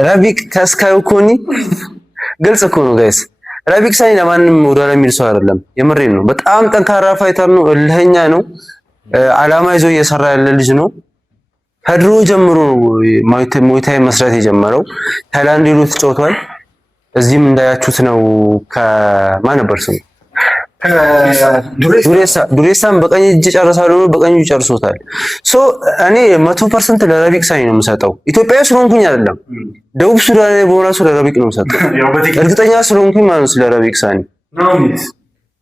ራቢክ ከስካይ ኮኒ ግልጽ እኮ ነው ጋይስ። ራቢክ ሳኒ ለማንም ወደኋላ የሚል ሰው አይደለም። የምሬን ነው። በጣም ጠንካራ ፋይተር ነው። እልህኛ ነው። አላማ ይዞ እየሰራ ያለ ልጅ ነው። ከድሮ ጀምሮ ሞይታይ መስራት የጀመረው ታይላንድ ሄዶ ተጫውቷል። እዚህም እንዳያችሁት ነው። ከማን ነበር ስሙ? ዱሬሳን በቀኝ እጅ ጨርሳለሁ ነው፣ በቀኝ እጅ ጨርሶታል። ሶ እኔ 100% ለራቢክ ሳኒ ነው የምሰጠው። ኢትዮጵያዊ ስለሆንኩኝ አይደለም፣ ደቡብ ሱዳን ላይ በሆነ ሰው ለራቢክ ነው የምሰጠው። እርግጠኛ ስለሆንኩኝ ማለት ነው ለራቢክ ሳኒ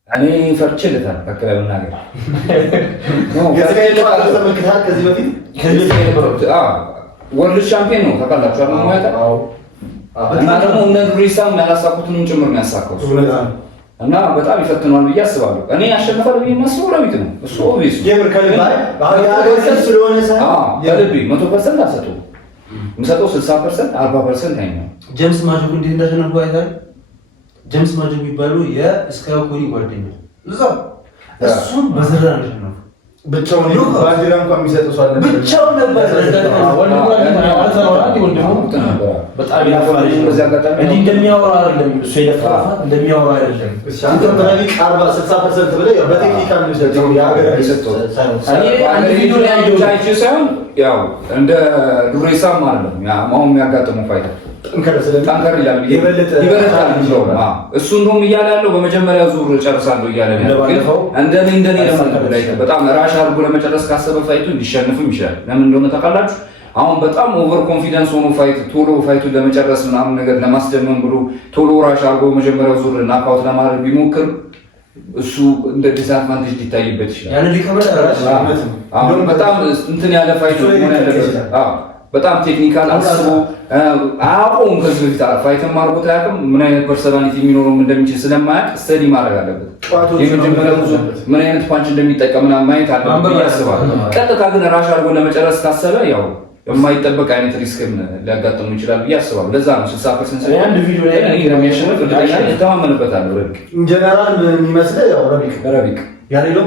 እኔ ፈርቼ ልታል አከራውና ነገር ወርልድ ሻምፒዮን ነው ታውቃላችሁ አይደል? ማለት እና ደግሞ እነ ዱሬሳም ያላሳኩትንም ጭምር ነው ያሳካው እና በጣም ይፈትናል ብዬ አስባለሁ። እኔ ያሸነፈው ብዬ ማስበው ራቢክ ነው። እሱ ኦብቪየስ የምር ከልባይ ባያገር ስለሆነ ከልቤ 100% አሰጠው የምሰጠው 60% 40% አይነው። ጄምስ ማጆግ እንዴት እንዳሸነፈ አይታል። ጄምስ ማጆግ የሚባለው የስካይ ኮኒ ጓደኛ እዛው እሱም በዘራ ነው ብቻውን ነው ባንዲራ እንኳን የሚሰጠው ሰው አለ። ብቻውን ነበር በጣም ያፈራል። በዛ አጋጣሚ እንዴ እንደሚያወራ አይደለም እሱ የለፋፋት እንደሚያወራ አይደለም። አንተ በራቢክ 40-60% ብለህ ያው በቴክኒካል ነው ሰጥተው ያገር አይሰጠው አንድ ቪዲዮ ላይ ያየው ሳይሆን ያው እንደ ዱሬሳም አይደለም ማው የሚያጋጥመው ፋይተር ጠንከር ይላል ይበረታል ነው። እሱ እንደውም እያለ ያለው በመጀመሪያ ዙር ጨርሳለሁ እያለ ነው። እንደኔ በጣም ራሽ አድርጎ ለመጨረስ ካሰበ ፋይቱ እንዲሸንፍም ይችላል። ለምን እንደሆነ ታውቃላችሁ? አሁን በጣም ኦቨር ኮንፊደንስ ሆኖ ቶሎ ፋይቱን ለመጨረስ ምናምን ነገር ለማስደመም ብሎ ቶሎ ራሽ አድርጎ በመጀመሪያው ዙር ናካውት ለማድረግ ቢሞክር እሱ እንደ ዲስአድቫንቴጅ ሊታይበት ይችላል። ያን ሊከመል አሁን በጣም እንትን ያለ ፋይቱ ሆነ ያለበት በጣም ቴክኒካል አስቦ አያውቀውም። ከዚህ በፊት ፋይተር ማርጎት አያውቅም። ምን አይነት ፐርሰናሊቲ የሚኖረው እንደሚችል ስለማያውቅ ስተዲ ማድረግ አለበት። የመጀመሪያው ምን አይነት ፓንች እንደሚጠቀምና ማየት አለበት ብዬ አስባለሁ። ቀጥታ ግን ራሽ አድርጎ ለመጨረስ ካሰበ ያው የማይጠበቅ አይነት ሪስክም ሊያጋጥሙ ይችላል ብዬ አስባለሁ። ለዛ ነው 60% ሰው አንድ ቪዲዮ ላይ እንደሚያሸንፍ እርግጠኛ ነኝ። ተማመንበታለሁ። ራቢክ ጀነራል የሚመስለው ያው ራቢክ ያለው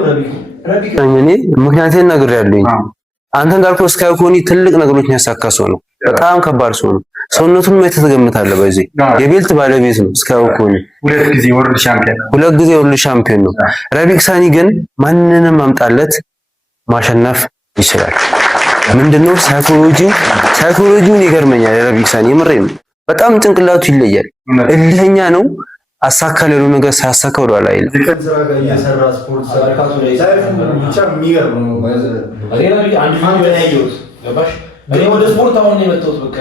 ራቢክ እኔ ምክንያቱም ነግሬያለሁኝ። አንተ እንዳልከው ስካይ ኮኒ ትልቅ ነገሮችን ያሳካ ሰው ነው። በጣም ከባድ ሰው ነው። ሰውነቱን ማየት ትገምታለህ። በዚህ የቤልት ባለቤት ነው ስካይ ኮኒ። ሁለት ጊዜ ወርልድ ሻምፒዮን ነው። ራቢክ ሳኒ ግን ማንንም አምጣለት ማሸነፍ ይችላል። ምንድነው ሳይኮሎጂውን ይገርመኛል። ራቢክ ሳኒ የምሬን ነው። በጣም ጭንቅላቱ ይለያል። እልህኛ ነው። አሳካለ ነው ነገር ሳያሳካው ወደ ላይ የሰራ ስፖርት ሰራካቱ ላይ ብቻ የሚገርም ነው። አንድ ቪዲዮ ላይ ያየሁት ገባሽ? እኔ ወደ ስፖርት አሁን ነው የመጣሁት። በቃ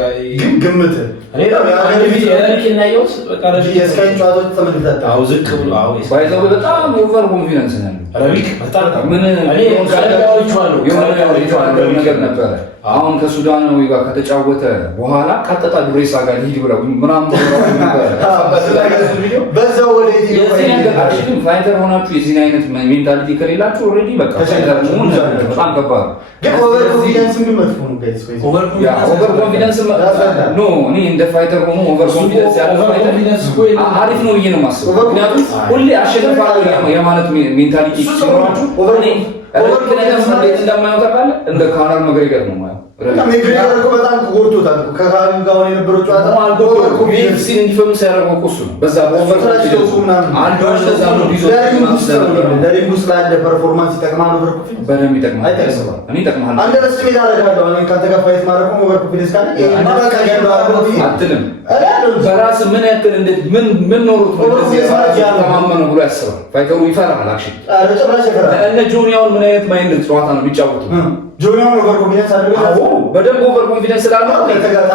ግምት እኔ አንድ ቪዲዮ ላይ ያየሁት በቃ የስካይ ጨዋታዎች ተመልክተህ አው ዝቅ ብሎ አው ባይዘው በጣም ኦቨር ኮንፊደንስ ነው ራቢክ በጣም ምን እኔ የሆነ ነበር። አሁን ከሱዳናዊ ጋር ከተጫወተ በኋላ ቀጥታ ዱሬሳ ጋር ሊድ ብለው ምናምን በዛው ወደ ኢትዮጵያ ፋይተር ሆናችሁ የዚህ አይነት ሜንታሊቲ ከሌላችሁ ኦሬዲ በቃ ፋይተር ሆኖ በጣም ከባድ ግን ኦቨር ኮንፊደንስ ምን መጥፎ ነው ጋይስ? ኦቨር ኮንፊደንስ ኖ እኔ እንደ ፋይተር ሆኖ ኦቨር ኮንፊደንስ ያለው ፋይተር አሪፍ ነው ብዬ ነው የማስበው። ምክንያቱም ሁሌ አሸንፋለሁ የማለት ሜንታሊቲ ሲኖራችሁ ኦቨር ነገር ማለት እንደማይወጣ ካለ እንደ ካናል መግሬገር ነው ማለት መግሬገር እኮ በጣም ጎድቶታል። ከካናል ጋር የነበረው ጨዋታ ኦቨር ኮንፊደንስ እንዲፈምስ ያደረገው እኮ እሱ ነው። በዛ ኦቨር ኮንፊደንስ አንዶች ተዛ ነው ዲዞ ለሪንጉስ ላይ እንደ ፐርፎርማንስ ይጠቅማል። ኦቨር ኮንፊደንስ በደንብ ይጠቅማል። አይጠቅማል። እኔ ይጠቅማል። አንድ ረስት ሜዳ አደረጋለሁ። እኔ ካንተ ጋር ፋይት ማድረግ ኦቨር ኮንፊደንስ ካለ ማባካ ያለው አትልም። በራስ ምን ያክል እንደ ምን ኖሮት ተማመነው ብሎ ያስባል። ፋይተሩ ይፈራል። አክሽን ጭራሽ ይፈራል። እነ ጆኒያውን ምን አይነት ማይንድ ጨዋታ ነው የሚጫወቱት? ጆኒያውን ኦቨር ኮንፊደንስ አድርገው በደንብ ኦቨር ኮንፊደንስ ስላለው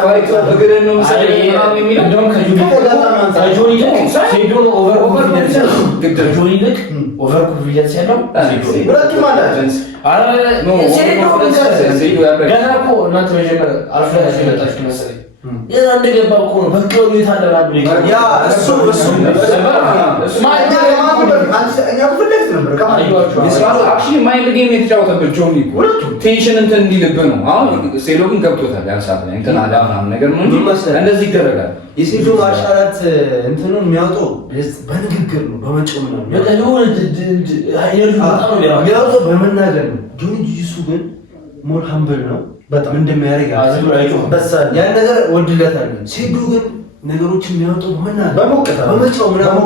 ፋይቱ እግርን ነው የሚሰጠው የሚል እንደውም ከጆኒ ሴዶን ኦቨር ኮንፊደንስ ጆኒ ልክ ኦቨር ኮንፊደንስ ያለው ሁለቱም አላቸው። አረ ኖ ሴዶ ገና እኮ እናንተ መጀመሪያ አልፈላችሁ መጣችሁ መሰለኝ አንድ ገባ እኮ ነው በቀሉ የታደራሉ ያ እሱ አክቹሊ ማይንድ ጌም የተጫወተበት ጆኒ ሁለቱ ቴንሽን እንትን እንዲልብ ነው። አሁን ሴሎ ግን ገብቶታል። ያን ሰዓት ላይ እንትን አለ ምናምን ነገር ነው እንጂ እንደዚህ ይደረጋል። የሴሎ አሻራት እንትኑን የሚያወጣው በንግግር ነው በመጮህ ነው የሚያወጣው በመናገር ነው። ጆኒ ጂሱ ግን ሞር ሃምብል ነው። በጣም እንደሚያደርግ ያን ነገር ወድለታለሁ። ሴዱ ግን ነገሮችን የሚያወጣው በሞቅታ በመጫው ምናምን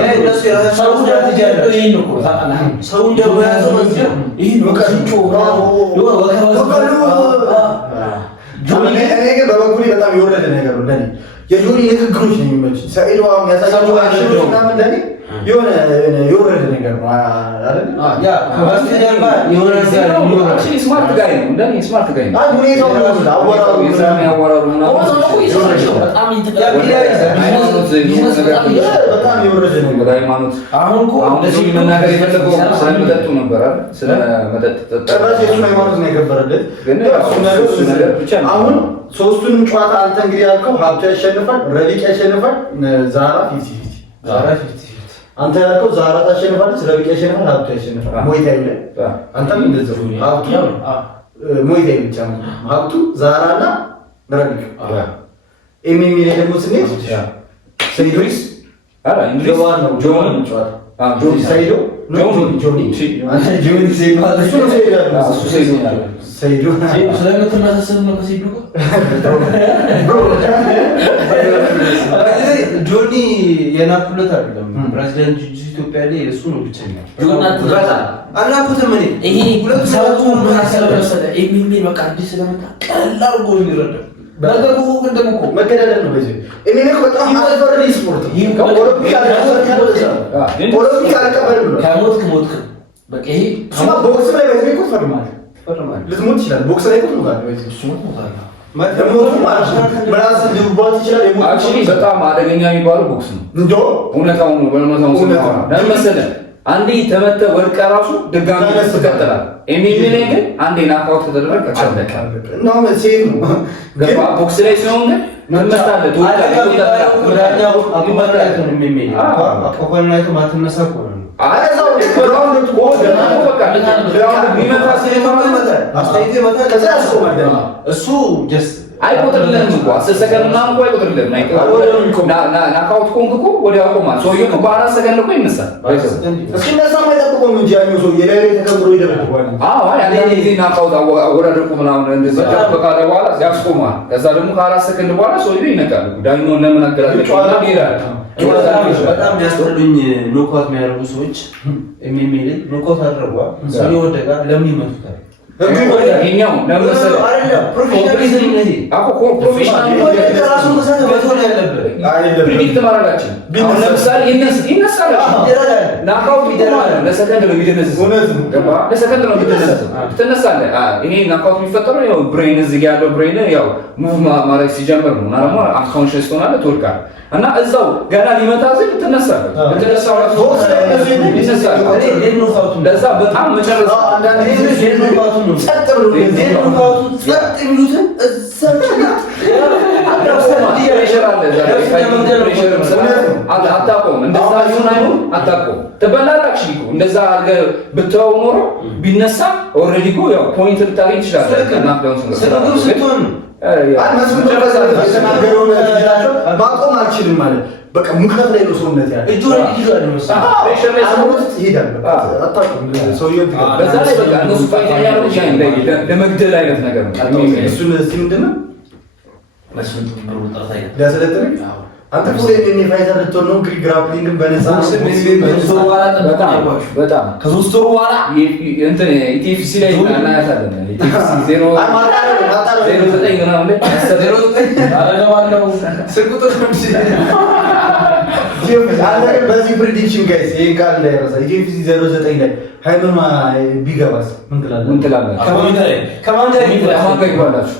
ያ እነሱ የራሳቸው ስትራቴጂ ያለው ይሄን ነው ታውቃለህ። ሰው እንደያዘው ነው ይሄን ወቀንጮ እኔ ግን በበኩሌ በጣም የወረደ ነገር ነው ለኔ። የጆኒ ንግግሮች ነው የሚመቹት። ሰኢድ የሚያሳየው አክሽኖች ምናምን ለኔ የሆነ የወረደ ነገር ነው አይደል? ያ ከበስተጀርባ የሆነ አክቹሊ ስማርት ጋይ ነው እንደኔ ስማርት ጋይ ነው። አይ ሁኔታው ነው አወራሩ የዛኔ አወራሩ ምናምን በጣም በጣም የወረደ ነገር ሃይማኖት አሁን እኮ እንደዚህ መናገር የፈለገው ስለመጠጡ ነበር አይደል? ስለመጠጥ ጭራሽ የሱን ሃይማኖት ነው የከበረለት። ግን እሱ ነገር ብቻ አሁን ሶስቱንም ጨዋታ አንተ እንግዲህ ያልከው ሀብቱ ያሸንፋል፣ ረቢቅ ያሸንፋል፣ ዛራ 50-50 አንተ ያልከው ዛራ ታሸንፋለች፣ ረቢቅ ያሸንፋል፣ ሀብቱ ያሸንፋል። ሞይታ ይለ አንተም እንደዚህ ሀብቱ ሞይታ ብቻ ነው ሀብቱ ዛራና ረቢቅ ኤሚሚኔ ደግሞ ስንት ሰይዶስ እንድሪስ ነው ጆኒ ጨዋታ ጆኒ ሰይዶ ጆኒ ሰይዶ ስለምትመሳሰል ነው ከሰይዶ ጆኒ የናፖሊት አይደለም ፕሬዚዳንት ኢትዮጵያ ላይ እሱ ነው ብቸኛ አናቁትም። እኔ ይሄ ሁለት ሰዓቱ ምን አሰለፈሰለ ኤሚሚ በቃ አዲስ ስለመጣ ቀላል ጎል ይረዳል። ነገሩ ምንድን ነው? መገዳደል ነው። በዚህ እኔ ነው በጣም አስፈሪ ስፖርት ይሄ ኦሎምፒክ አልቀበልም ብሎ ከሞት በቃ ይሄ ቦክስ ላይ በዚህ እኮ ፈርማል ልትሞት ይችላል። ቦክስ ላይ እኮ ሞታል። እሱ ሞታል በጣም አደገኛ የሚባለው ቦክስ ነው። እንደው እውነታው ነው። በእውነታው ነው መሰለህ አንዴ ተመተ ወድቀ ራሱ ድጋሚ ትቀጥላለህ። ኤሚሚ ላይ ግን አንዴ ናካውት ከተደረገ አለቀ። ነው ሴት ነው ገባ። ቦክስ ላይ ሲሆን ግን መመታለህ ትወጣለህ። ወዳኛው አባባላቱ ነው የሚመኝ አቆቆናይቱ ማትነሳ እኮ ነው። አይዛው ግራውንድ በቃ ግራውንድ ቢመታ አስተያየት ይመታ ከዛ ያስቆማል። እሱ ጀስት አይቆጥርልህም እኮ 10 ሰከንድ ምናምን እኮ አይቆጥርልህም። ናካውት ኮንክ እኮ ወዲያው ያቆማል። ሰውዬው እኮ በ4 ሰከንድ እኮ ይነሳል። እሱ እነዛም አይጠብቁም እንጂ ያኛው ሰውዬ ላይ ተከብሮ ይደብቀዋል። አዎ አንዳንድ ጊዜ ናካውት አወራደቁ ምናምን እንደዚህ ካለ በኋላ ያስቆማል። ከዛ ደግሞ ከ4 ሰከንድ በኋላ ሰውዬው ይነቃል። ዳኛውን ለምን አገላገለ ይላል። በጣም ያስጠሉኝ ኖካውት የሚያደርጉ ሰዎች ኤምኤምኤ ላይ ኖካውት አድርገዋል። ሰው ወደጋ ለምን ይመቱታል? ይሄኛው ለምሳሌ አይደለም ፕሮፌሽናሊዝም ነው። አኮ ፕሮፌሽናል ራሱን ከሰተ ወጥቶ ነው ያለበት አይደለም ፕሪዲክት ማድረጋችን። አሁን ለምሳሌ ይነሳል ናካውት ይደረጋል። ለሰከንድ ነው የሚደነስ ገባ። ለሰከንድ ነው የሚደነስ ትነሳለህ። ይሄ ናካውት የሚፈጠረው ያው ብሬን እዚህ ጋር ያለው ብሬን ያው ሙቭ ማድረግ ሲጀምር ነው። እና ደግሞ አንኮንሺየስ ሆናለህ ትወድቃለህ። እና እዛው ገና ሊመታ ሲል ትነሳለህ። ትነሳው ቦክስ ላይ ይነሳል። ለዛ በጣም መጨረሻ አንዳንድ ጊዜ ጸጥ ብሎ ጸጥ የሚሉትን አታውቀውም። እንደዛ ሊሆን አይሆን አታውቀውም። ትበላለህ። እንደዛ አድርገህ ብትተወው ኖሮ ቢነሳ ኦልሬዲ እኮ ያው ፖይንት ልታገኝ ትችላለህ። ማቆም አልችልም ማለት በቃ ሙቀት ላይ ነው ሰውነት ያለ እጁ ላይ ይዟል ነው ፕሬሸር ላይ ሰውነት ይሄዳል። አታውቅም ሰውየው በዛ ላይ በቃ እነሱ ፋይት ያለው ያን ላይ ለመግደል አይነት ነገር ነው። እሱን እስቲ ምንድነው መስፍን ብሩ ጣጣይ ለሰለጥን አንተ ፎሬ የሚፋይተር ልትሆን ነው። እንግዲህ ግራፕሊንግን በነፃ በጣም ከሶስት ወር በኋላ እንትን ኢቲኤፍሲ ላይ እናያታለን። ኢቲኤፍሲ 09 ምናምን ላይ 09 አረጋዋለሁ ስልኩት በዚህ ፕሬዲክሽን ጋይስ ይሄ ቃል ላይ ያረሳ ኢቲኤፍሲ 09 ላይ ሃይማኖ ቢገባስ ምን ትላለህ? ከማን ጋር ይባላችሁ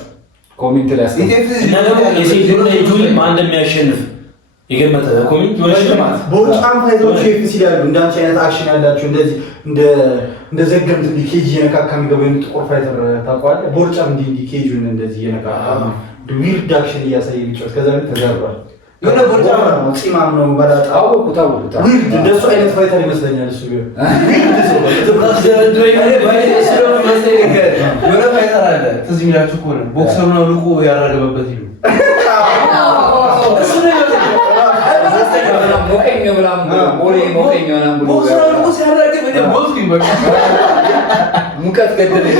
ኮሜንት ላይ ማን እንደሚያሸንፍ የገመተ ኮሜንት ይወሽማት ቦርጫም ፋይቶች ኢቲኤፍሲ ላይ ያሉ እንዳንቺ አይነት አክሽን ያላቸው እንደዚህ እንደ ዘገምት ኬጂ የነካካ የሚገባው ጥቁር ፋይተር ታውቀዋለህ? ቦርጫም እንዲ ኬጂውን እንደዚህ የነካካ ዊርድ አክሽን እያሳየ ቢጮት ከዛ ቤት ተዛሯል። የሆነ ቦርጫም ነው ጺማም ነው ባላጣ አውቁታ ዊርድ እንደሱ አይነት ፋይተር ይመስለኛል። እሱ ዊርድ የሆነ ፋይተር አለ ትዝ የሚላችሁ ከሆነ ቦክሰሩ ነው ልቆ ያራገበበት ይሉ ሙቀት ገደለኝ።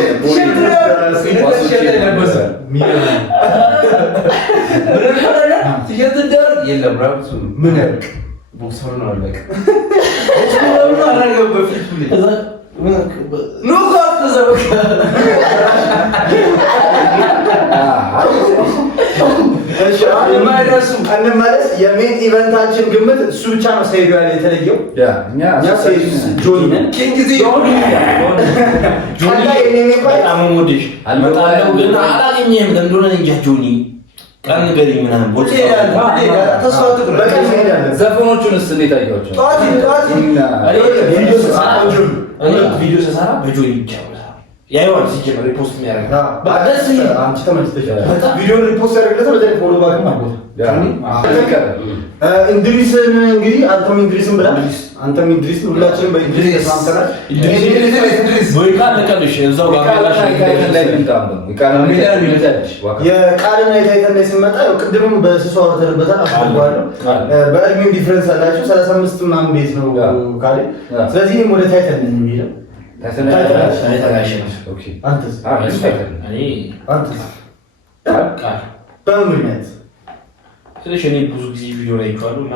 ምን ያልቅ ቦክሰር ነው አለቀ። እንመለስ። የሜን ኢቨንታችን ግምት እሱ ብቻ ነው ሳይዱ ያለ የተለየው ጆኒ ነን። ዘፈኖቹንስ እንዴት አያቸው? ቪዲዮ ስሰራ በጆኒ ብቻ ያይዋል ሲጀምር ሪፖስት የሚያደርግ ደስ ይላል። አንቺ ተመችተሻል። ቪዲዮ ሪፖስት ያደርግለት በተለይ ፎሎ ባክ ማለት እንድሪስን እንግዲህ አንተም እንድሪስን ብላ አንተም እንድሪስን ሁላችንም በእንድሪስ ተሳምተናል። የቃልና የታይተን ላይ ስንመጣ ያው ቅድምም በስሱ አውርተንበታል። አስባለሁ በእድሜም ዲፍረንስ አላቸው 35 ምናምን ቤት ነው ካለ። ስለዚህ ወደ ታይተን ነው የሚሄደው። በምክንያት ስለሽ እኔ ብዙ ጊዜ ቪዲዮ ላይ ይቻላል እና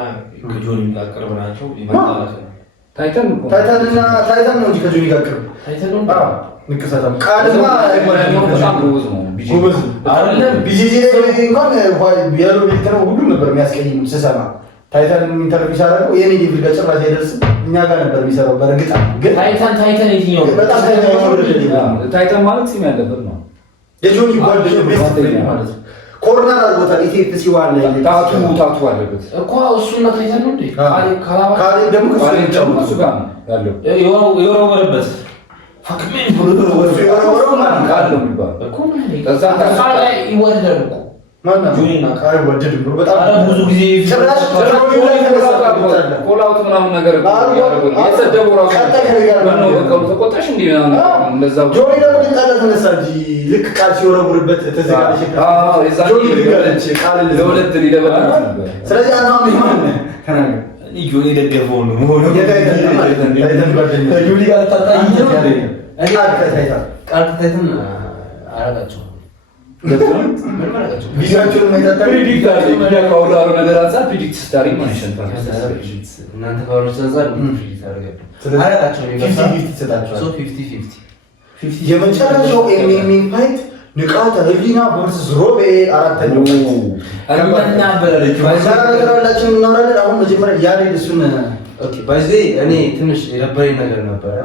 ከጆኒ ጋር ቅርብ ናቸው። ይመጣላት ታይተን ነው እንጂ ከጆኒ ጋር ቅርብ ታይተን ነው። ንቅሰታም ቃልማ በጣም ጎበዝ ነው። አይደለም ቢጂጂ ላይ እንኳን ያለው ቤት ነው ሁሉ ነበር የሚያስቀይም ስሰማ ታይታን ኢንተርቪው ሲያደርገው የኔ ዲቪል ጋር ጭራሽ አይደርስም። እኛ ጋር ነበር የሚሰራው። በእርግጥ ግን ታይታን የትኛው በጣም ታይታን ማለት ሲም ያለበት ነው። የጆኒ ጓደኛ ቤስት ማለት ነው። ኮርነር አድርጎታል። ኢቲኤፍሲ ዋን ላይ ታቱ አለበት እኮ እሱና ታይታን ነው እንዴ? ካሌ ደግሞ ከሱ ጋር ያለው የወረወረበት ፈክሜን ብሎ የወረወረው ማለት ነው የሚባል እኮ ከዛ ላይ ይወደዳል እኮ ጆኒና ካይ ወደድም ብሎ በጣም ብዙ ጊዜ ጭራሽ ጆኒ ላይ ኮላውት ምናምን ነገር ያሰደቡ ራሱ ነው በቀሉ ተቆጣሽ እንዴ እንደዛው ጆኒ ደግሞ ሊጣላ ተነሳ እንጂ ልክ ቃል ሲወረውርበት ተዘጋጅ ጆኒ ሊገለች ቃል ለሁለት ሊደበላ ነበር። ስለዚህ አናም ይሆን ከናገ ጆኒ ደገፈው ነው ጆኒ ጋር ታጣይ ነው እኔ ቃል ከታይተን አረጋቸው ቪዲዮአቸውን ማይታታ ፕሪዲክት አለ ያካውዳሩ ነገር አንፃር ፕሪዲክት ስታሪ ማንሽን እናንተ ባሮች አንፃር ፕሪዲክት አደረጋችሁ አላታቸው ይፈታቸው ሶ 50-50 የመጨረሻው ኤምኤምኤ ፋይት ንቃተ ህሊና ቨርሰስ ሮቤ አራተኛው አረማና በለች ባይዛራ ነገር አላችሁ እናወራለን። አሁን መጀመሪያ ያሬድ እሱን ኦኬ ባይዜ እኔ ትንሽ የደበረኝ ነገር ነበር።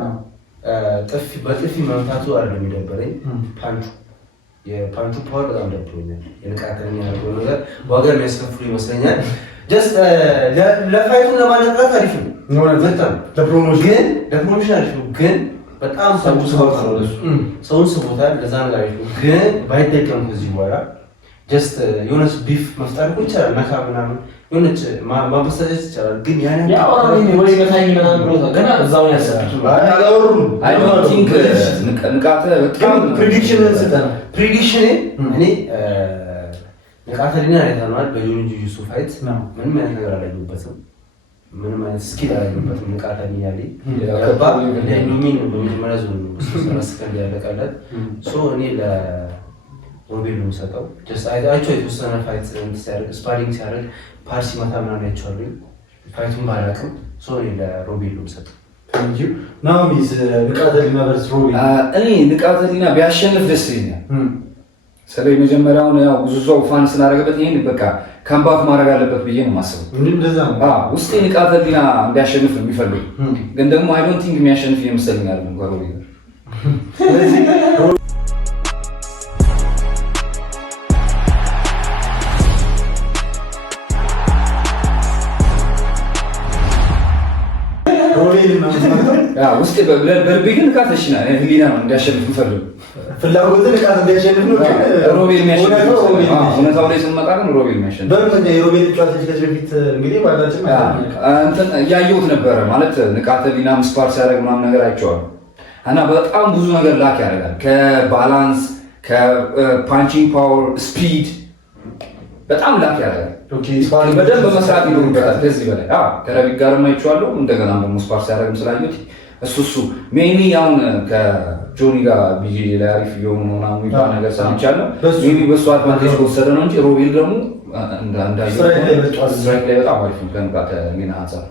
በጥፊ መምታቱ አይደለም የደበረኝ ፓንቹ የፓንቹ ፓወር በጣም ደብሮኛል። የንቃተኛ ያለው ነገር ዋጋ የሚያስከፍሉ ይመስለኛል። ጀስት ለፋይቱን ለማነቃት አሪፍ ነው በጣም ለፕሮሞሽን አሪፍ ነው። ግን በጣም ሰውን ስቦታል። ለዛ ነገር አሪፍ ነው። ግን ባይደገም ከዚህ በኋላ ጀስት የሆነች ቢፍ መፍጠር እኮ ይቻላል። ነካ ምናምን የሆነች ማበሳጨት ይቻላል። ግን ያን ያው ወይ መታኝ ምናምን ብሎ ገና እዛው ያሰራል። አላወሩም። አይ ዶንት ቲንክ ንቃተ በጣም ፕሪዲክሽን እንሰጣለን። ፕሪዲክሽን እኔ ንቃተ ሊና አይተናል። በጆኒ ጁጁ ፋይት ምንም አይነት ነገር አላየሁበትም። ምንም አይነት ስኪል አላየሁበትም። ንቃተ ሊና ላይ ያባ ለኢሉሚን በመጀመሪያ ዞን ሰከንድ ያለቀለት ሶ እኔ ሮቤል ነው የምሰጠው። ጀስት አይታችሁ የተወሰነ ፋይት ሲያደርግ ስፓሪንግ ሲያደርግ ፓርሲ ማታ ምናምን አይቼዋለሁ። ፋይቱን ባላውቅም ሶ እኔ ለሮቤል ነው የምሰጠው። ታንክ ዩ ናው ሚስ ንቃተ ሊና ቨርስ ሮቤል እኔ ንቃተ ሊና ቢያሸንፍ ደስ ይለኛል። ስለዚህ መጀመሪያውን ያው ብዙ ሰው ፋን ስላደረገበት ይሄን በቃ ካምባክ ማድረግ አለበት ብዬ ነው የማስበው። እንደዛ ነው ውስጤ ንቃተ ሊና እንዲያሸንፍ ነው የሚፈልገው። ግን ደግሞ አይ ዶንት ቲንክ የሚያሸንፍ ይመስለኛል እንኳን ሮቤል ስለዚህ ውስጥ በልቤ ግን ንቃተሽ ህሊና ነው እንዲያሸንፍ የምፈልገው። ፍላጎትን ንቃት እንዲያሸንፍ ነው። ሮቤል የሚያሸንፍ እውነታው ላይ ስንመጣ ግን ሮቤል የሚያሸንፍ በምን የሮቤል ጨዋታዎች ከዚህ በፊት እንግዲህ ባላችን እንትን እያየሁት ነበረ ማለት ንቃተ ህሊናም ስፓር ሲያደርግ ምናምን ነገር አይቼዋለሁ እና በጣም ብዙ ነገር ላክ ያደርጋል። ከባላንስ ከፓንቺንግ ፓወር ስፒድ በጣም ላክ ያደርጋል። በደንብ መስራት ይኖርበታል። ከዚህ በላይ ከረቢክ ጋርም አይቼዋለሁ። እንደገና ደግሞ ስፓር ሲያደርግም ስላየሁት እሱ ሜይኒ አሁን ከጆኒ ጋር ቢጂ ላይ አሪፍ የሆኑ ነው ምናምን የሚባል ነገር ሰምቻለሁ። ሜቢ በሱ አድቫንቴጅ ከወሰደ ነው እንጂ ሮቤል ደግሞ ስትራይክ ላይ በጣም አሪፍ ነው ከንቃተ ህሊና አንጻር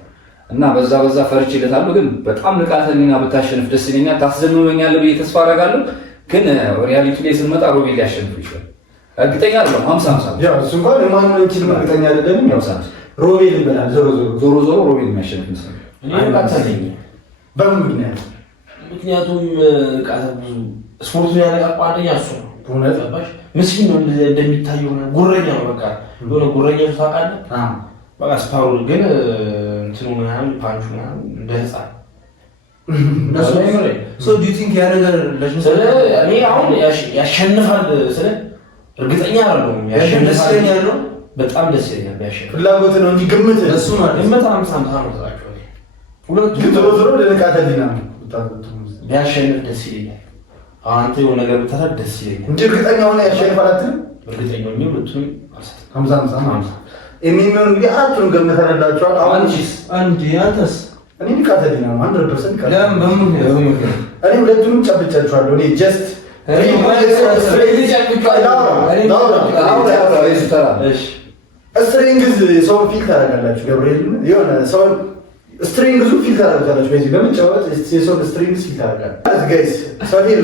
እና በዛ ፈርቼለታለሁ። ግን በጣም ንቃተ ህሊና ብታሸንፍ ደስ ይለኛል። ታስደምመኛለህ ብዬ ተስፋ አደርጋለሁ። ግን ሪያሊቲ ላይ ስንመጣ ሮቤል ሊያሸንፍ ይችላል። እርግጠኛ አይደለም 50-50 ያው እሱ እንኳን የማን እንችል እርግጠኛ አይደለም። ያው ሮቤል ይበላል ዞሮ ሮቤል የሚያሸንፍ ነው። እኔ ንቃተ ህሊና በምን ምክንያት? ምክንያቱም ንቃተ ብዙ ስፖርቱን ያነቃቃው አንደኛ እሱ ነው። እውነት አባሽ ምስኪን ነው እንደሚታየው ጉረኛ ነው። በቃ የሆነ ጉረኛ ታውቃለህ። በቃ ስፓሩ ግን እንትኑ ምናምን ፓንቹ ምናምን እንደ ህፃን እንደሱ ነው ማለት ሶ ዱ ዩ ቲንክ ያ ነገር እኔ አሁን ያሸንፋል ስለ እርግጠኛ አይደለሁም። ያሸንፋል ነው በጣም ደስ ይለኛል ቢያሸንፍ። ፍላጎት ነው እንጂ ግምት እሱ ማለት ግምት 50-50 ነው ታውቃለህ። ሁለቱ ዞሮ ለንቃተ ህሊና ነው ቢያሸንፍ ደስ ይለኛል። አንተ የሆነ ነገር ብታደርግ ደስ ይለኛል እንጂ እርግጠኛ ሆነ ያሸንፋል አትልም? እርግጠኛ ነኝ ሁለቱም 50-50 የሚሆን እንግዲህ አራቱን ገምተናላችኋል። አሁን አንተስ? እኔ ንቃተ ህሊና ነው 100% ንቃተ ለምን በምን እኔ ሁለቱንም ጨብጫችኋለሁ። እኔ ጀስት ስትሪንግዝ ሰው ፊል ታደርጋላችሁ። ገብርኤል የሆነ ሰው ስትሪንግዙ ፊል ታደርጋላችሁ። በዚህ በመጫወት የሰው ስትሪንግዝ ፊል ታደርጋላችሁ። ጋይስ ሰፊል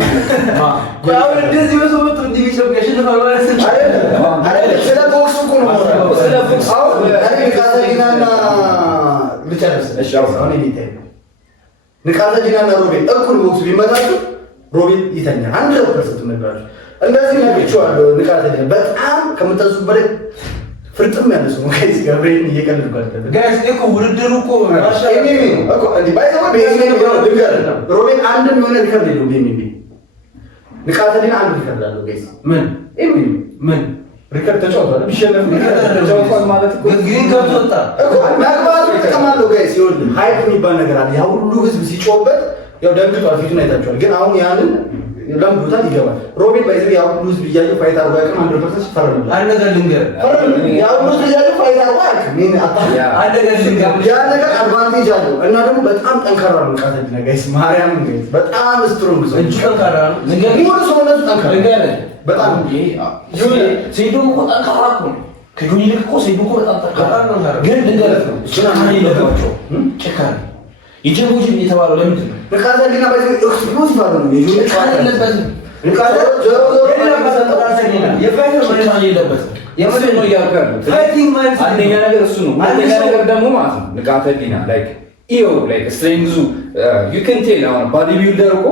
አሁን እንደዚህ በሰውት ዲቪዥን ያሸንፋል ማለት አይደለም። ስለ ቦክስ እኮ ነው። ስለ ቦክስ አሁን እኔ ንቃተ ህሊናና ልጨርስ። እሺ አሁን ንቃተ ህሊናና ሮቤል እኩል ቦክስ ቢመጣጡ ሮቤል ይተኛል 100% ነግራችሁ። እንደዚህ ነግሬዋለሁ። ንቃተ ህሊና በጣም ከምታስቡበት ፍርጥም ያለ ሰው ጋይስ ገብርኤል እየቀለድኩ አይደለም ጋይስ። እኮ ውድድሩ እኮ ማሻአላ እኮ እንዴ ባይዘው ሮቤል አንድም የሆነ ሪከርድ የለውም። ንቃተ ህሊና አንድ ሪከርድ አለው ጋይስ። ምን ሪከርድ ተጫውቷል? ቢሸነፍ ተጫውቷል ማለት እኮ ግን ገብቶታ እኮ ማግባቱ ጥቅም አለው ጋይስ። ይኸውልህ ሃይፕ የሚባል ነገር አለ። ያ ሁሉ ህዝብ ሲጮህበት ያው ደንግጧል፣ ፊቱን አይታችኋል። ግን አሁን ያንን ለምዶታል፣ ይገባል። ሮቤል ባይዘው ያው ሁሉ ህዝብ እያየው ፋይት አርባ ያቀም 100% ሲፈረም አንድ ነገር ልንገር፣ ያው ሁሉ ህዝብ እያየው ፋይት አርባ ያቀም ምን አጣ አንድ ነገር ልንገር፣ ያ ነገር አድቫንቴጅ አለው እና ደግሞ በጣም ጠንካራ ነው ንቃተ ህሊና ጋይስ። ማርያም ጋይስ በጣም ስትሮንግ ሰው እንጂ ጠንካራ ነው። ሙሉ ሰውነቱ ጠንካራ ልንገር በጣም ሴዶ እኮ ጠንካራ እኮ ነው። ከጆኒ ልክ እኮ ሴዶ እኮ በጣም ጠንካራ ነው። ግን ልንገር ነው ጭካኔ የለባቸው ጭካኔ የጀቦጅ የተባለው ለምንድን ነው? ንቃተ ህሊና ባይዘው ኤክስፕሎሲቭ አለው ነው የጆኒ ጭካኔ የለበትም። ንቃተ የምንድን ነው እያልኩ ያሉት አንደኛ ነገር እሱ ነው። አንደኛ ነገር ደግሞ ማለት ነው ንቃተ ህሊና ላይክ ኢዮ ላይክ ስትሬንግዙ ዩ ካን ቴል አሁን ባዲ ቢልደር እኮ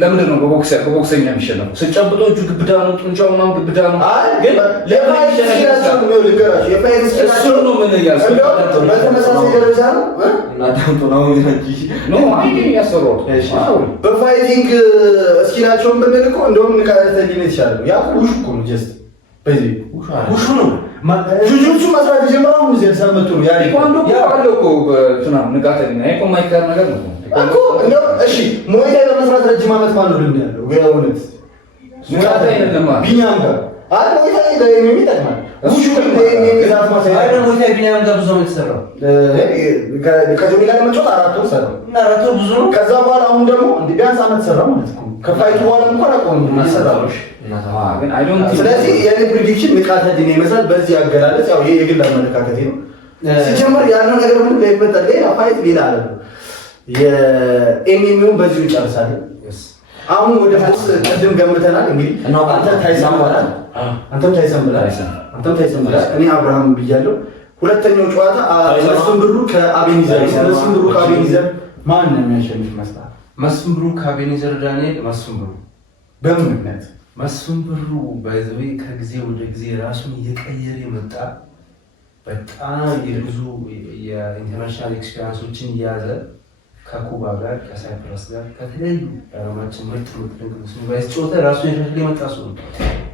ለምንድን ነው በቦክሰኛ የሚሸነፈው? ስጨብጦ እጁ ግብዳ ነው፣ ጡንቻው ምናምን ግብዳ ነው። ግን ለፋይት ሲላቸው ነው ልገራችሁ የፋይት ሲላቸው ነው ምን እያልኩ በተመሳሳይ ደረጃ ነው እና ዳንቶ ነው ነው አይኔ ያሰራው በፋይቲንግ እስኪላቸውን በመልኩ እንደውም ንቃተ ህሊና ይችላል። ያ ውሹ እኮ ነው ጀስት በዚህ ውሹ ነው ጁጁቱ መስራት ጀምራው ነው ዘል ሰመቱ ነው ያ ሊቋንዶ ያለው እኮ እንትና ንቃተ ህሊና እኮ ማይካር ነገር ነው እኮ እንደው እሺ ሞይታ በመስራት ረጅም ዓመት ማለት ነው ያለው የእውነት ንቃተ ህሊና ቢኛም ጋር አይ ሞይታ የሚጠቅማል ውሹ የሚዛት ማሳይ አይ ሞይታ ቢኛም ጋር ብዙ ነው የተሰራው ከጆኒ ጋር መጫወት 4 ወር ሰራው እና 4 ወር ብዙ ነው። ከዛ በኋላ አሁን ደግሞ ቢያንስ ዓመት ሰራ ማለት ነው። ከፋይቱ በኋላ እንኳን አቆም እናሰራውሽ ግን አይ ዶንት ስለዚህ የኔ ፕሪዲክሽን ንቃተ ህሊና ይመስላል። በዚህ አገላለጽ ያው የግል አመለካከቴ ነው። ሲጀመር ያለው ነገር ምን ላይ ይፈጠር ሌላ ፋይት ሌላ አለ። የኤምኤምኤው በዚህ እንጨርሳለን። አሁን ወደ ፎክስ ቅድም ገምተናል። እንግዲህ አንተ ታይሰን ብለሃል፣ አንተም ታይሰን ብለሃል፣ እኔ አብርሃም ብያለሁ። ሁለተኛው ጨዋታ መስፍን ብሩ ከአቤኒዘር ማን ነው የሚያሸንፍ መስራት? መስፍን ብሩ ከአቤኒዘር ዳንኤል። መስፍን ብሩ በምን ምክንያት? መስፍን ብሩ ባይዘዌ ከጊዜ ወደ ጊዜ ራሱን እየቀየረ የመጣ በጣም የብዙ የኢንተርናሽናል ኤክስፒሪየንሶችን እየያዘ ከኩባ ጋር ከሳይፕረስ ጋር ከተለያዩ ዓለማችን ምርጥ ባይስ ጨዋታ ራሱን የመጣ ሰው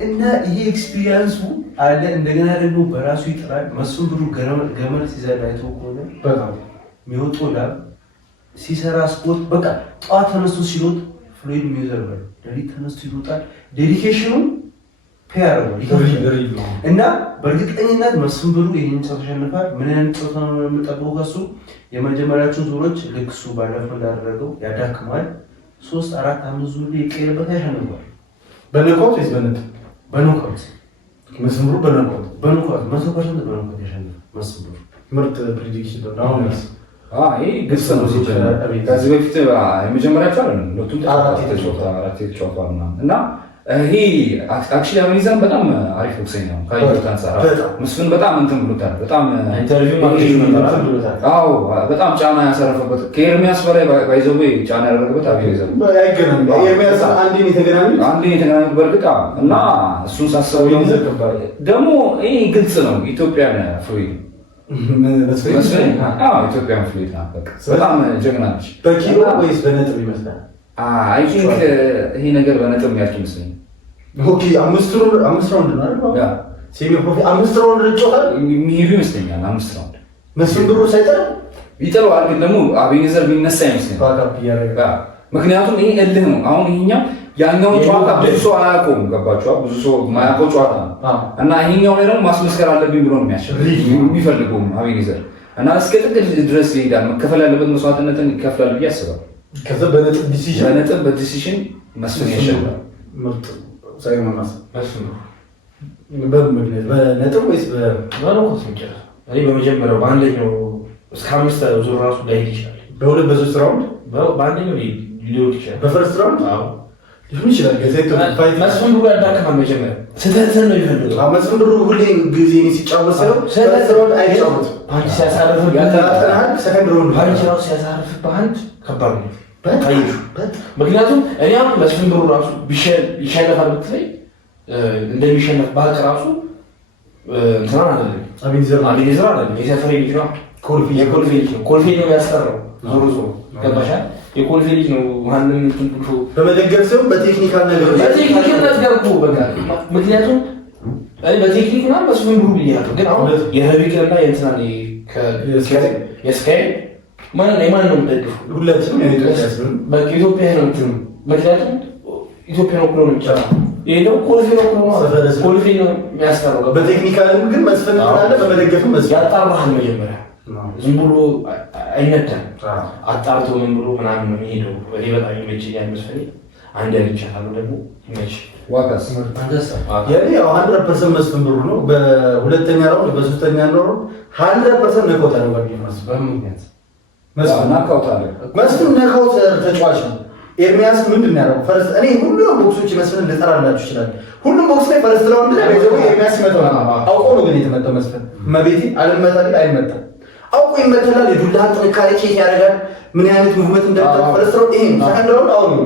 እና ይሄ ኤክስፒሪየንሱ አለ። እንደገና ደግሞ በራሱ ይጥራል። መስፍን ብሩ ገመድ ሲዘል አይተው ከሆነ በጣም የሚወጣው ላብ ሲሰራ ስፖርት በቃ ጠዋት ተነስቶ ሲሮጥ ፍሎይድ ሜይዌዘር ነው። ሌሊት ተነስቶ ይሮጣል። ዴዲኬሽኑ ፔር ነው እና በእርግጠኝነት መስፍን ብሩ ይሄን ጨዋታ ያሸንፋል። ምን አይነት ጨዋታ ነው የምጠብቀው ከሱ? የመጀመሪያዎቹን ዙሮች ልክ እሱ ባለፈው እንዳደረገው ያዳክማል። 3 4 5 ዙር ይቀየርበት ያሸንፋል። በነቆት ወይስ በነጥብ? በኖካውት መስፍን ብሩ በነቆት 100% በኖካውት ያሸንፋል መስፍን ብሩ። ምርጥ ፕሪዲክሽን ነው። አሁን ይሄ ግልጽ ነው። ከዚህ በፊት የመጀመሪያቸው አይደለም ሁለቱም አራት የተጫወቱ እና ይሄ አክቹዋሊ አሜሪካን በጣም አሪፍ ቦክሰኛ ነው። ካይቶ አንፃር መስፍን በጣም እንትን ብሎታል። በጣም ኢንተርቪው ማግኘት ነበር። አዎ በጣም ጫና ያሰረፈበት ከኤርሚያስ በላይ ባይዘው ጫና ያደረገበት አብይዘው አይገናም። ኤርሚያስ አንዴን የተገናኙ በእርግጥ እና እሱን ሳስበው ደግሞ ይሄ ግልጽ ነው። ኢትዮጵያን ፍሉይድ መስፍን ኢትዮጵያን ፍሉይድ ነው። በጣም ጀግና ነች። በኪሎ ወይስ በነጥብ ይመስላል? አይ ቲንክ ይሄ ነገር በነጥብ የሚያልቅ ይመስለኛል። ኦኬ 5 ራውንድ ነው አይደል? ሴሚ ፕሮፊ 5 ራውንድ ይጫወታል የሚሄዱ ይመስለኛል። 5 ራውንድ መስፍን ብሩ ሳይጠራ ይጥለዋል። ግን ደግሞ አቤኔዘር ቢነሳ ይመስለኛል ባካፕ ያረጋ። ምክንያቱም ይሄ እልህ ነው። አሁን ይሄኛው ያኛውን ጨዋታ ብዙ ሰው አያውቀውም። ገባችኋል? ብዙ ሰው የማያውቀው ጨዋታ ነው እና ይሄኛው ላይ ደግሞ ማስመስከር አለብኝ ብሎ ነው የሚፈልገው አቤኔዘር እና እስከ ጥግ ድረስ ይሄዳል። መከፈል ያለበት መስዋዕትነትን ይከፍላል ብዬ አስባለሁ። ከዛ በነጥብ በዲሲሽን መስፍን ያሸንፋል። ምርጥ ሳይማማስ መስፍን በነጥብ ወይስ በኖካውት ይጨርሳል? እኔ በመጀመሪያው በአንደኛው እስከ 5 ዙር ራሱ ላይሄድ ይችላል። በሁለት በሶስት ራውንድ በአንደኛው ሊወድ ይችላል። በፈርስት ራውንድ ሊሆን ይችላል። መስፍን ብሩ ያዳክማል። መጀመሪያ ስህተትን ነው የሚፈልገው። መስፍን ብሩ ሁሌ ጊዜ ሲጫወት ሰው ፈርስት ራውንድ አይጫወትም። ፓንች ሲያሳርፍብህ ሰከንድ ራውንድ ፓንች ራሱ ሲያሳርፍብህ አንድ ከባድ ነው። ምክንያቱም እኔ አሁን መስፍን ብሩ ራሱ ይሸነፋል ብትለኝ እንደሚሸነፍ ባቅ ራሱ እንትናን አይደለም አቤኔዘር አይደለም የሰፈሬ ልጅ ነው። የኮልፌ ልጅ ነው። ኮልፌ ነው ያስቀረው። ዞሮ ዞሮ ገባሻል? የኮልፌ ልጅ ነው። ማንም እንትን ብሎ በመደገፍ ሲሆን በቴክኒካል ነገር ገቡ በቃ ምክንያቱም እኔ በቴክኒክ ምናምን መስፍን ብሩ ብያለሁ። ግን አሁን የረቢቅንና የእንትናን የስካይ የማን ነው የምደግፈው? ሁላችንም ኢትዮጵያ ነው እንትን ምክንያቱም ኢትዮጵያ ነው ብሎ ነው የሚጫወተው። ይሄ ደግሞ ኮልፌ ነው ብሎ ነው ኮልፌ ነው የሚያስቀረው። በቴክኒካልም ግን መስፍን ካለ በመደገፍም መስፍን ያጣራሃል። መጀመሪያ ዝም ብሎ አይነዳም። አጣርቶ ምን ብሎ ምናምን ነው የሚሄደው። እኔ በጣም ይመቸኛል መስፍን። አንድ ያልቻለሁ ደግሞ ይመች ዋጋስ ያኔ 100% መስፍን ብሩ ነው። በሁለተኛ ራውንድ በሶስተኛ ራውንድ 100% ነቆታ ነው ባቂ መስፍን በምክንያት መስፍን ነካውት ተጫዋች ነው። ኤርሚያስ ምንድን ነው ያደረገው? ፈርስት እኔ ሁሉም ቦክሶች መስፍን ልጠራላችሁ ይችላል። ሁሉም ቦክስ ላይ ፈርስት ራውንድ ላይ በዘው ኤርሚያስ ይመታው አውቆ ነው ግን የተመታው መስፍን መቤቴ አልመታል አይመታም። አውቆ ይመታል። የዱላ ጥንካሬ ቼክ ያደርጋል። ምን አይነት ሙቭመንት እንደምታውቅ ፈርስት ራውንድ ይሄ ሰከንድ ራውንድ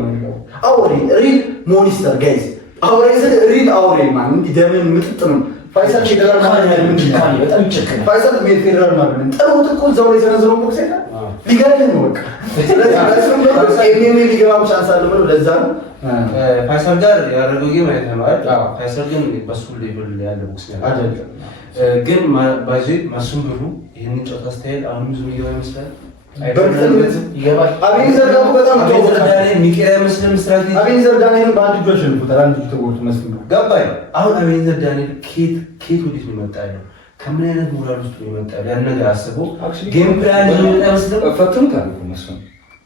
አውሬ ሪል ሞኒስተር ጋይስ አውሬ ሪል አውሬ ማን እንዲህ ደምን ምጥጥ ነው። ፋይሳል ፌደራል ማለት ነው። በጣም ይቸከናል። ፋይሳል ፌደራል ማለት ነው። ጥሩት እኮ እዛው ላይ ሰነዘረው ቦክስ አይደል ሊገርም ነው። በቃ ስለዚህ ኤምኤምኤ ሊገባም ቻንስ አለ ብሎ ለዛ ነው ፋይሳል ጋር ያደረገው ጌም አይተማል። ፋይሳል ግን በሱ ሌቭል ያለ ቦክስ አይደለም። ግን ባይዚ መስፍን ብሩ ይሄንን ጨዋታ ስታይል አሁንም ዝም ይገባ ይመስላል። ይገባል። አቤኔዘር ደግሞ በጣም አቤኔዘር ዳንኤልን በአንድ እጁ አሸንፎታል። አንድ እጁ ተጎድቶ መስፍን ነው ገባኝ። አሁን አቤኔዘር ዳንኤል ኬት ወዴት ነው የመጣ ያለው? ከምን አይነት ሞራል ውስጥ ነው የመጣ ያለው? ያን ነገር አስበው ጌም ፕላን ነው የመጣው። ፈትኑታል መስፍን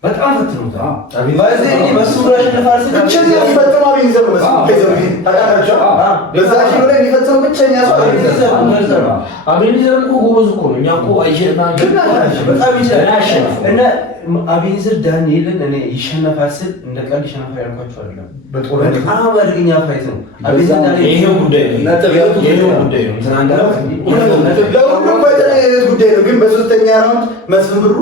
በጣም ፈትኑታል። አቤኔዘር መስፍን ያሸንፋል ሲል ብቸኛ የሚፈትነው አቤኔዘር ነው መስፍን ታውቃላችሁ። በዛ ኪሎ ላይ የሚፈትነው ብቸኛ ሰው አቤኔዘር እኮ ጎበዝ እኮ ነው። እኛ እኮ አይሸና በጣም ይችላል እና አቤኔዘር ዳንኤልን እኔ ይሸነፋል ስል እንደ ቀልድ ይሸነፋል ያልኳቸው አይደለም። በጣም አደገኛ ፋይት ነው። አቤኔዘር ዳንኤል ይሄው ጉዳይ ነው። ጉዳይ ነው። ግን በሶስተኛ ራውንድ መስፍን ብሩ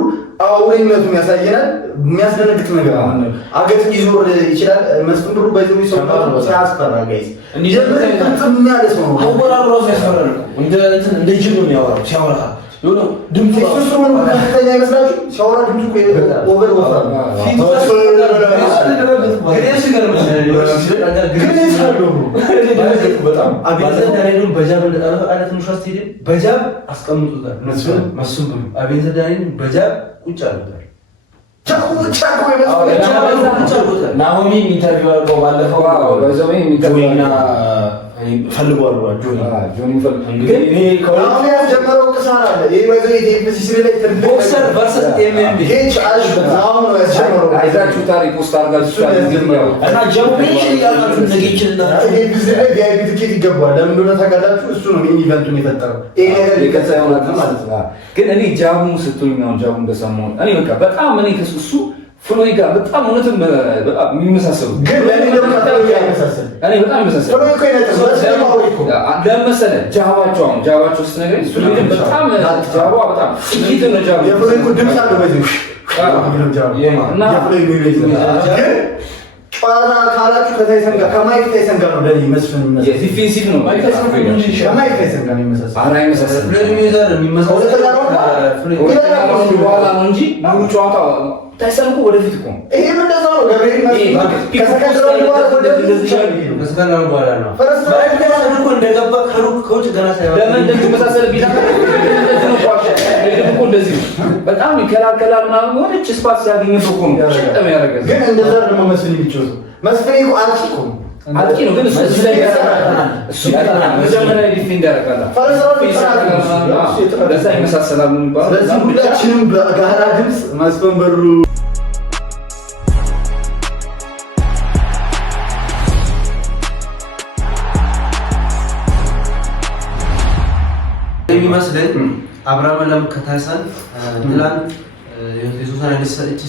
አውሬነቱን ያሳየናል። የሚያስደነግጥ ነገር ነው። አገት ይዞር ይችላል መስፍን ብሩ በዚህ ሰው ሲያስፈራ ጋይስ እንዲህ ያለ ሰው ነው። አወራሩ ራሱ ያስፈራል። እንደ ጅብ ነው የሚያወራው ሲያወራ ዮሎ ድምጽ እሱ ነው ከፍተኛ ይመስላችሁ ሲያወራ ድምጽ እኮ ኦቨር ወፍራም በጣም አቤኔዘር ዳንኤልን በጃብ እንደጣለው አለ ትንሿ ስቴዲየም በጃብ አስቀምጡታል። መስፍን ብሩ አቤኔዘር ዳንኤልን በጃብ ቁጭ አድርጓል። ናሆሚ ኢንተርቪው አድርገው ባለፈው በዘመን ኢንተርቪውና ፈልጓለሁ ጆኒ ግን እኔ ከአሁን ያስጀመረው ቅሳራ አለ ይሄ ወይዘሮ የኤምሲ ላይ ቦክሰር ቨርሰስ ኤምኤም ጌች አሽ አሁን ነው ያስጀመረው አይዛችሁ ታሪክ ፖስት አድርጋችሁ እና ጀምሬሽን ያላችሁ ነገችልና ኤምሲ ላይ ቪአይፒ ትኬት ይገባል ለምን እንደሆነ ታውቃላችሁ እሱ ነው ሚኒ ኢቨንቱን የፈጠረው ይሄ ነገር የከሳ ይሆናል ማለት ነው ግን እኔ ጃሙ ስትሉኝ ነው ጃሙን በሰማሁ እኔ በቃ በጣም እኔ ከሱ ፍሎይ ጋር በጣም እውነትም በጣም የሚመሳሰሉ ግን ለኔ ደግሞ ያመሳሰል እኔ በጣም የሚመሳሰሉ ፍሎይ እኮ ይነጥብ ለምሳሌ ጃዋቸው ስትነግረኝ ፍሎይ በጣም ጃዋ በጣም ስኪት ነው ጃዋ የፍሎይ እኮ ድምፅ አለው በዚህ እና የፍሎይ ግን ጨዋታ ካላችሁ ከታይሰን ጋር ከማይክ ታይሰን ጋር ነው ለኔ መስፍን የሚመስለው ዲፌንሲቭ ነው ከማይክ ታይሰን ጋር የሚመስለው አራ የሚመስለው ፍሎይድ ሜይዌዘር የሚመስለው በኋላ ነው እንጂ ሙሉ ጨዋታ ታይሰን እኮ ወደፊት እኮ ይሄም እንደዛው ነው ገብርኤል መስፍን ከሰከንድራው በኋላ ከሰከንድራው በኋላ ነው ፈረስ እኮ እንደገባ ከውጭ ገና ሳይሆን ለምን እንደተመሳሰለ ቢታ እንደዚህ ነው ቋሽ እኮ እንደዚህ በጣም ይከላከላል ምናምን ወደች ስፓት ሲያገኝ እኮ ነው ጨጠም ያደርጋል ግን እንደዛ ደግሞ መስፍን የሚጮህ መስፍን እኮ አልኩ እኮ አጥቂ ነው ግን እሱ ላይ እሱ መጀመሪያ ዲፌንድ ያደርጋል ለዛ ይመሳሰላል ምን ይባላል ስለዚህ ሁላችንም በጋራ ድምፅ መስፍን በሩ የሚመስለኝ አብርሃም ከታይሰን ትላንት የሶሳን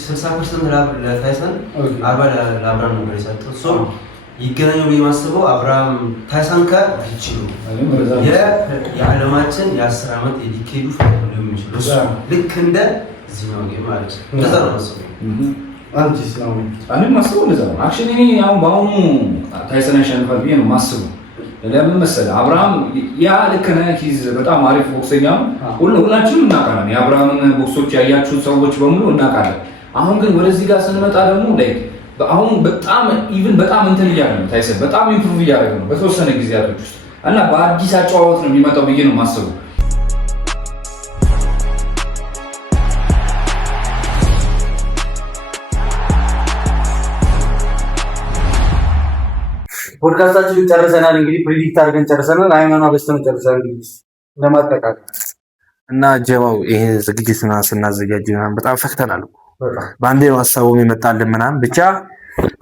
60% ለታይሰን 40 ለአብርሃም ነው የሰጠው ሶ ይገናኙ በማስበው አብርሃም ታይሰን ጋር ይችሉ የዓለማችን የ10 ዓመት የዲኬዱ ፋይት ነው የሚችለው ልክ እንደ እዚህ ነው ማለት ነው እንደዛ ነው ማስበው አንቺስ ነው እኔ ማስበው እንደዛ ነው አክቹሊ እኔ አሁን በአሁኑ ታይሰን ያሸንፋል ብዬ ነው ማስበው ለምን መሰለህ አብርሃም ያ ልክ ነህ ሂዝ በጣም አሪፍ ቦክሰኛ ሁላችንም እናውቃለን የአብርሃምን ቦክሶች ያያችሁ ሰዎች በሙሉ እናውቃለን አሁን ግን ወደዚህ ጋር ስንመጣ ደግሞ ላይክ አሁን በጣም ኢቭን በጣም እንትን እያለ ነው ታይሰን በጣም ኢምፕሩቭ እያደረገ ነው በተወሰነ ጊዜያቶች ውስጥ እና በአዲስ አጨዋወት ነው የሚመጣው ብዬ ነው የማስበው ፖድካስታችን ጨርሰናል እንግዲህ ፕሪዲክት አድርገን ጨርሰናል ሃይማኖት አበስተን ጨርሰናል እንግዲህ ለማጠቃለል እና ጀማው ይሄ ዝግጅቱን ስናዘጋጅ በጣም ፈክተናል ባንዴ ነው ሐሳቡም ይመጣልን ምናምን ብቻ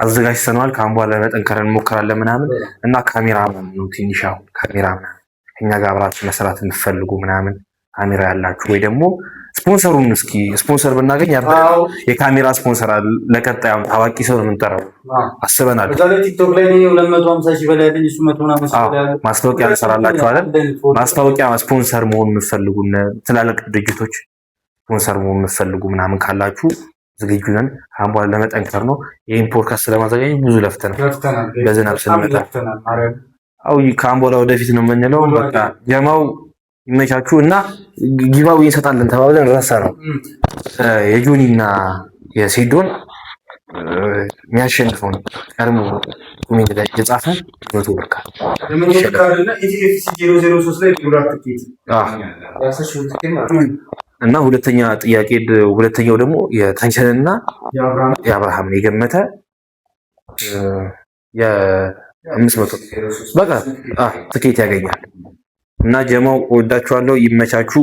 አዘጋጅተናል ካም በኋላ ለመጠንከር እንሞክራለን ምናምን እና ካሜራማን ነው ትንሽ አሁን ካሜራማን እኛ ጋር አብራችሁ መስራት እንፈልጉ ምናምን ካሜራ ያላችሁ ወይ ደግሞ ስፖንሰሩን እስኪ ስፖንሰር ብናገኝ ያርዳው የካሜራ ስፖንሰር ለቀጣዩ ታዋቂ ሰው ነው የምንጠራው አስበናል እዛ ላይ ቲክቶክ ላይ 250 ሺህ በላይ ያለኝ እሱ 150 ሺህ በላይ ማስታወቂያ እንሰራላችሁ አይደል ማስታወቂያ ስፖንሰር መሆን የምትፈልጉና ትላልቅ ድርጅቶች ስፖንሰር መሆን የምትፈልጉ ምናምን ካላችሁ ዝግጁ ነን ካም በኋላ ለመጠንከር ነው ይሄን ፖድካስት ለማዘጋጀት ብዙ ለፍተናል በዝናብ ስንመጣ አው ካም በኋላ ወደፊት ነው የምንለው በቃ ጀማው ይመቻችሁ እና ጊቫዌ እንሰጣለን ተባብለን ረሳ ነው የጆኒና የሲዶን የሚያሸንፈው ቀርሞ ኮሜንት ላይ የጻፈ ኖቱ በቃ ለምን ይካልና ኢቲኤፍሲ 003 ላይ ዱራክ ትኬት ያሰሽው ትኬት እና ሁለተኛው ደግሞ የተንቸንና የአብርሃም የገመተ የ500 በቃ ትኬት ያገኛል እና ጀማው ወዳችኋለሁ ይመቻችሁ